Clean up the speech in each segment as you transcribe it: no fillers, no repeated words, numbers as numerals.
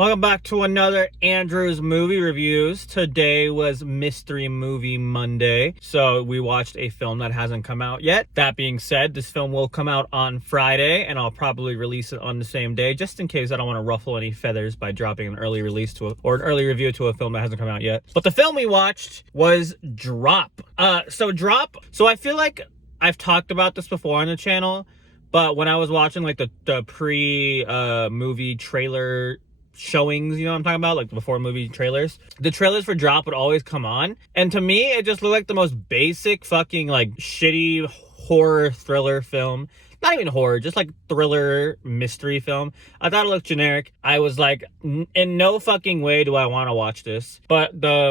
Welcome back to another Andrew's Movie Reviews. Today was Mystery Movie Monday, so we watched a film that hasn't come out yet. That being said, this film will come out on Friday, and I'll probably release it on the same day, just in case I don't want to ruffle any feathers by dropping an early release or an early review to a film that hasn't come out yet. But the film we watched was Drop. So I feel like I've talked about this before on the channel, but when I was watching like the pre-movie trailer showings, you know what I'm talking about, like before movie trailers, the trailers for Drop would always come on, and to me it just looked like the most basic fucking like shitty horror thriller film. Not even horror, just like thriller mystery film. I thought it looked generic. I was like, in no fucking way do I want to watch this. But the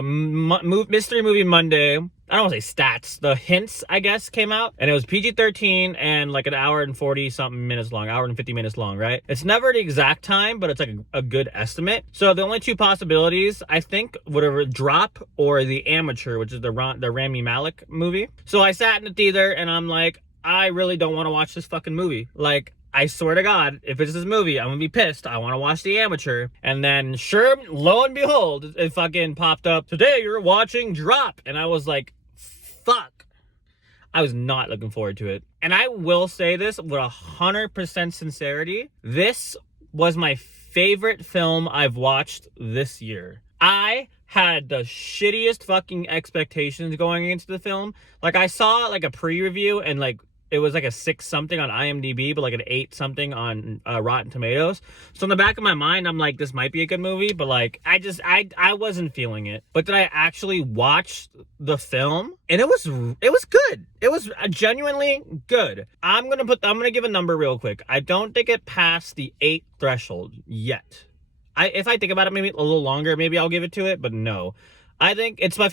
Mystery Movie Monday, I don't want to say stats, the hints, I guess, came out, and it was PG-13 and like an hour and 40 something minutes long, hour and 50 minutes long, right? It's never the exact time, but it's like a good estimate. So the only two possibilities, I think, whatever, Drop or The Amateur, which is the Rami Malek movie. So I sat in the theater and I'm like, I really don't want to watch this fucking movie. Like, I swear to God, if it's this movie, I'm gonna be pissed. I want to watch The Amateur. And then, sure, lo and behold, it fucking popped up, today you're watching Drop. And I was like, fuck. I was not looking forward to it. And I will say this with 100% sincerity. This was my favorite film I've watched this year. I had the shittiest fucking expectations going into the film. Like, I saw like a pre-review and like it was like a 6 something on IMDb, but like an 8 something on Rotten Tomatoes. So in the back of my mind, I'm like, this might be a good movie, but like, I wasn't feeling it. But then I actually watched the film, and it was good. It was genuinely good. I'm gonna give a number real quick. I don't think it passed the 8 threshold yet. If I think about it, maybe a little longer, maybe I'll give it to it, but no. I think it's my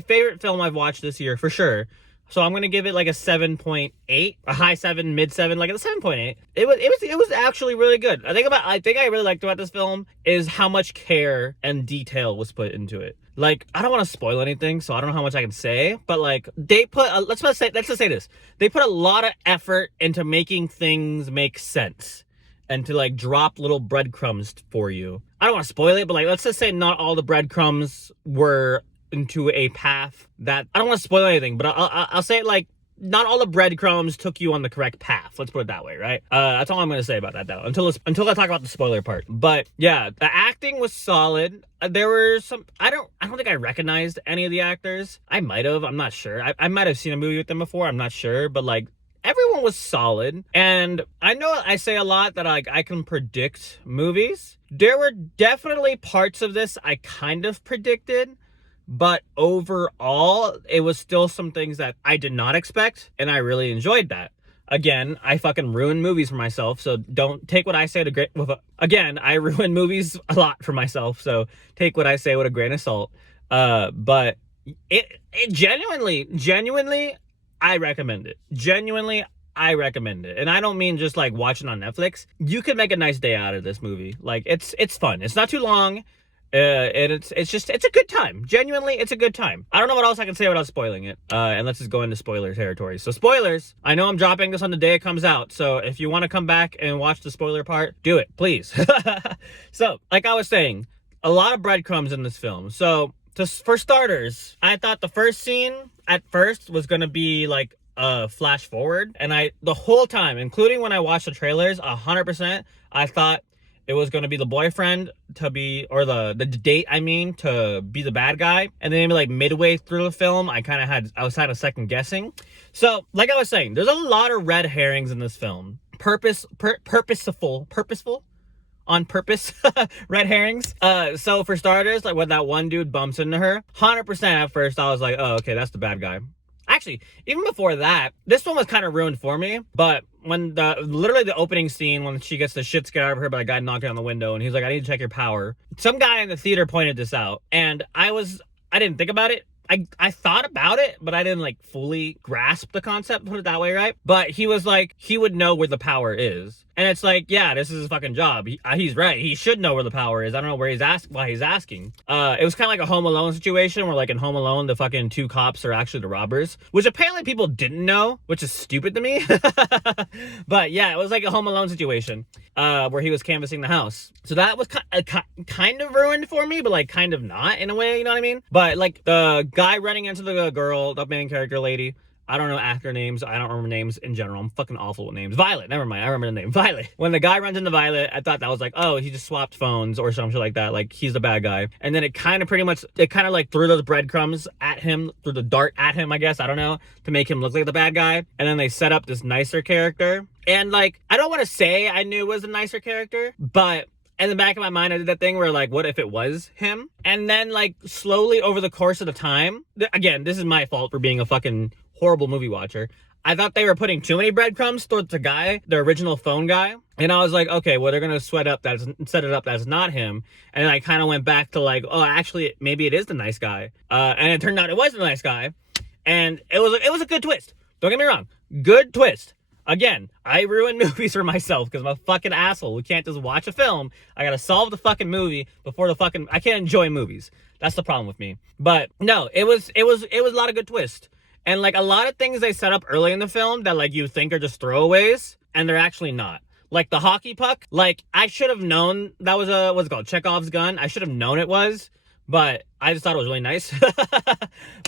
favorite film I've watched this year for sure. So I'm gonna give it like a 7.8, a high 7, mid 7, like a 7.8. It was actually really good. I think I really liked about this film is how much care and detail was put into it. Like, I don't want to spoil anything, so I don't know how much I can say, but like, they put let's just say this. They put a lot of effort into making things make sense and to like drop little breadcrumbs for you. I don't want to spoil it, but like, let's just say not all the breadcrumbs were into a path that, I don't want to spoil anything, but I'll say it like, not all the breadcrumbs took you on the correct path. Let's put it that way, right? That's all I'm going to say about that, though, until I talk about the spoiler part. But yeah, the acting was solid. There were some, I don't think I recognized any of the actors. I might have, I'm not sure. I might have seen a movie with them before, I'm not sure, but like, everyone was solid. And I know I say a lot that like I can predict movies. There were definitely parts of this I kind of predicted, but overall, it was still some things that I did not expect, and I really enjoyed that. Again, I fucking ruin movies for myself, so don't take what I say again, I ruin movies a lot for myself, so take what I say with a grain of salt. But it genuinely, I recommend it. Genuinely, I recommend it. And I don't mean just like watching on Netflix. You could make a nice day out of this movie. Like, it's fun. It's not too long. And it's a good time. Genuinely, it's a good time. I don't know what else I can say without spoiling it. And let's just go into spoiler territory. So spoilers, I know I'm dropping this on the day it comes out. So if you want to come back and watch the spoiler part, do it, please. So, like I was saying, a lot of breadcrumbs in this film. So, for starters, I thought the first scene at first was going to be like flash forward. And the whole time, including when I watched the trailers, 100%, I thought it was going to be the boyfriend to be, or the date, I mean, to be the bad guy. And then maybe like midway through the film, I was kind of second guessing. So, like I was saying, there's a lot of red herrings in this film. Purposeful, on purpose, red herrings. So for starters, like when that one dude bumps into her, 100% at first I was like, oh, okay, that's the bad guy. Actually, even before that, this one was kind of ruined for me. But when literally the opening scene, when she gets the shit scared out of her by a guy knocking on the window, and he's like, I need to check your power. Some guy in the theater pointed this out, and I didn't think about it. I thought about it, but I didn't like fully grasp the concept, put it that way, right? But he was like, he would know where the power is. And it's like, yeah, this is his fucking job. He's right. He should know where the power is. I don't know where why he's asking. It was kind of like a Home Alone situation where, like, in Home Alone, the fucking two cops are actually the robbers, which apparently people didn't know, which is stupid to me. But yeah, it was like a Home Alone situation where he was canvassing the house. So that was kind of ruined for me, but like kind of not in a way, you know what I mean? But like the guy running into the girl, the main character lady, I don't know actor names. I don't remember names in general. I'm fucking awful with names. Violet. Never mind. I remember the name. Violet. When the guy runs into Violet, I thought that was like, oh, he just swapped phones or something like that. Like, he's the bad guy. And then it kind of like threw those breadcrumbs at him, threw the dart at him, I guess. I don't know. To make him look like the bad guy. And then they set up this nicer character. And like, I don't want to say I knew it was a nicer character, but in the back of my mind, I did that thing where, like, what if it was him? And then, like, slowly over the course of the time, again, this is my fault for being a fucking horrible movie watcher. I thought they were putting too many breadcrumbs towards the guy, the original phone guy. And I was like, okay, well, they're going to set it up that's not him. And I kind of went back to like, oh, actually, maybe it is the nice guy. And it turned out it was the nice guy. And it was a good twist. Don't get me wrong. Good twist. Again, I ruin movies for myself because I'm a fucking asshole. We can't just watch a film. I gotta solve the fucking movie before I can't enjoy movies. That's the problem with me. But no, it was a lot of good twists. And like a lot of things they set up early in the film that like you think are just throwaways, and they're actually not. Like the hockey puck, like I should have known that was what's it called? Chekhov's gun. I should have known it was, but I just thought it was really nice.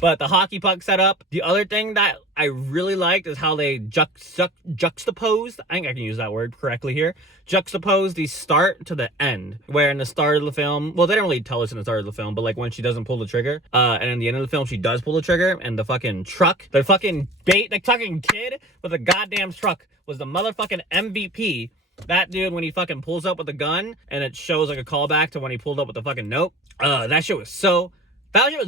But the hockey puck setup. The other thing that I really liked is how they juxtaposed. I think I can use that word correctly here. Juxtaposed the start to the end. Where in the start of the film, well, they don't really tell us in the start of the film, but like when she doesn't pull the trigger, and in the end of the film, she does pull the trigger, and the fucking truck, the fucking fucking kid with a goddamn truck was the motherfucking MVP. That dude, when he fucking pulls up with a gun, and it shows like a callback to when he pulled up with the fucking note. That shit was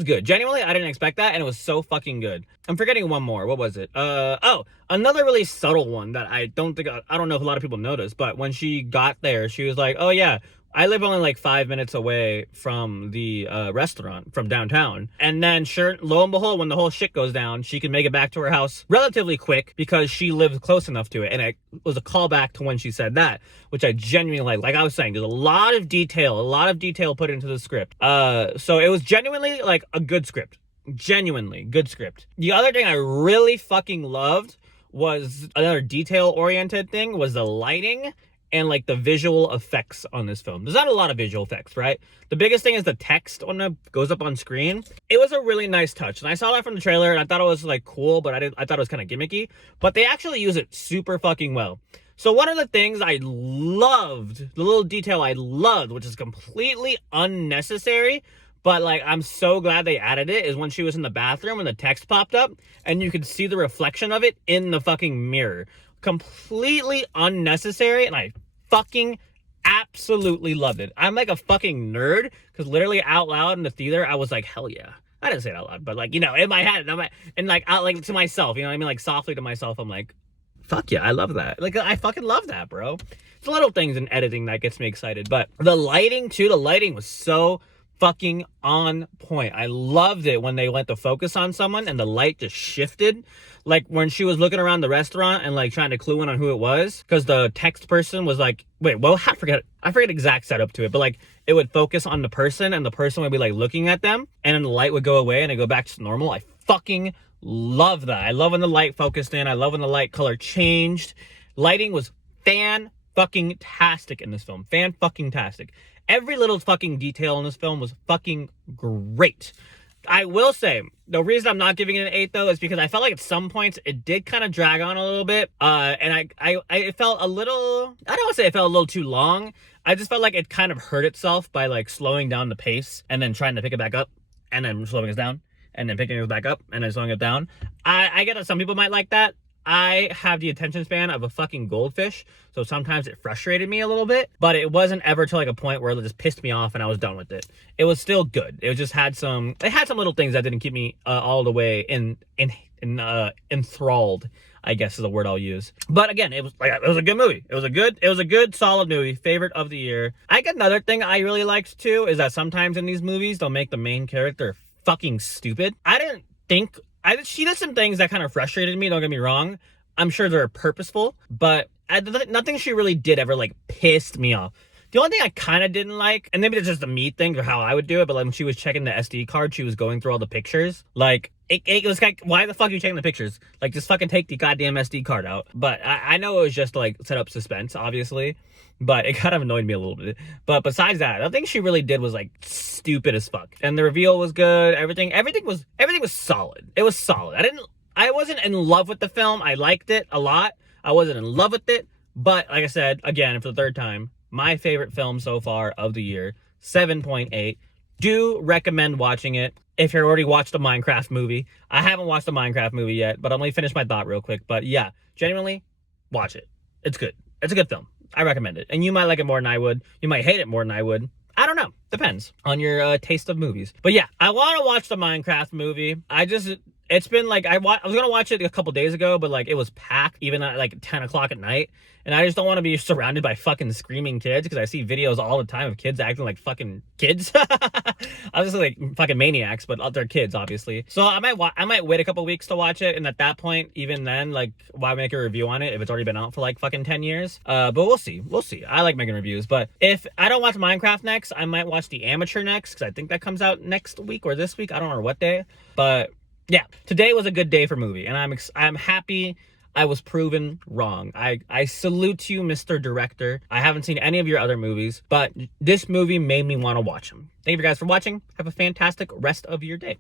good. Genuinely, I didn't expect that, and it was so fucking good. I'm forgetting one more. What was it? Another really subtle one that I don't know if a lot of people noticed, but when she got there, she was like, oh yeah, I live only like 5 minutes away from the restaurant from downtown. And then lo and behold, when the whole shit goes down, she can make it back to her house relatively quick because she lives close enough to it. And it was a callback to when she said that, which I genuinely like I was saying, there's a lot of detail put into the script. So it was genuinely like a good script. Genuinely good script. The other thing I really fucking loved was another detail-oriented thing was the lighting and like the visual effects on this film. There's not a lot of visual effects, right? The biggest thing is the text when it goes up on screen. It was a really nice touch. And I saw that from the trailer and I thought it was like cool, but I thought it was kind of gimmicky. But they actually use it super fucking well. So one of the things I loved, the little detail I loved, which is completely unnecessary, but like I'm so glad they added it, is when she was in the bathroom and the text popped up and you could see the reflection of it in the fucking mirror. Completely unnecessary, and I fucking absolutely loved it. I'm like a fucking nerd, because literally out loud in the theater, I was like, hell yeah. I didn't say it out loud, but like, you know, in my head, and like out like to myself, you know what I mean? Like softly to myself, I'm like, fuck yeah, I love that. Like, I fucking love that, bro. It's little things in editing that gets me excited. But the lighting too, the lighting was so fucking on point. I loved it when they went to focus on someone and the light just shifted. Like when she was looking around the restaurant and like trying to clue in on who it was, because the text person was like, wait, well, I forget exact setup to it, but like it would focus on the person and the person would be like looking at them, and then the light would go away and it go back to normal. I fucking love that. I love when the light focused in. I love when the light color changed. Lighting was fan-fucking-tastic in this film. Fan-fucking-tastic. Every little fucking detail in this film was fucking great. I will say, the reason I'm not giving it an 8 though is because I felt like at some points it did kind of drag on a little bit. And I felt a little, I don't want to say it felt a little too long. I just felt like it kind of hurt itself by like slowing down the pace and then trying to pick it back up and then slowing it down and then picking it back up and then slowing it down. I get that some people might like that. I have the attention span of a fucking goldfish, so sometimes it frustrated me a little bit, but it wasn't ever to like a point where it just pissed me off and I was done with it. It was still good. It just had some little things that didn't keep me all the way enthralled, I guess is the word I'll use. But again, it was a good movie. It was a good solid movie. Favorite of the year. I got another thing I really liked too is that sometimes in these movies they'll make the main character fucking stupid. She did some things that kind of frustrated me, don't get me wrong, I'm sure they're purposeful, but nothing she really did ever like pissed me off. The only thing I kind of didn't like, and maybe it's just a me thing or how I would do it, but like when she was checking the SD card, she was going through all the pictures. Like, it was like, why the fuck are you checking the pictures? Like, just fucking take the goddamn SD card out. But I know it was just to like set up suspense, obviously, but it kind of annoyed me a little bit. But besides that, the thing she really did was like stupid as fuck. And the reveal was good. Everything was solid. It was solid. I wasn't in love with the film. I liked it a lot. I wasn't in love with it. But like I said, again, for the third time, my favorite film so far of the year, 7.8. Do recommend watching it if you already watched the Minecraft movie. I haven't watched the Minecraft movie yet, but I'm going to finish my thought real quick. But yeah, genuinely, watch it. It's good. It's a good film. I recommend it. And you might like it more than I would. You might hate it more than I would. I don't know. Depends on your taste of movies. But yeah, I want to watch the Minecraft movie. It's been like, I was going to watch it a couple days ago, but like it was packed even at like 10 o'clock at night. And I just don't want to be surrounded by fucking screaming kids because I see videos all the time of kids acting like fucking kids. Obviously like fucking maniacs, but they're kids, obviously. So I might wait a couple weeks to watch it. And at that point, even then, like, why make a review on it if it's already been out for like fucking 10 years? But we'll see. We'll see. I like making reviews. But if I don't watch Minecraft next, I might watch The Amateur next because I think that comes out next week or this week. I don't know what day. But yeah, today was a good day for movie. And I'm happy I was proven wrong. I salute you, Mr. Director. I haven't seen any of your other movies, but this movie made me want to watch them. Thank you guys for watching. Have a fantastic rest of your day.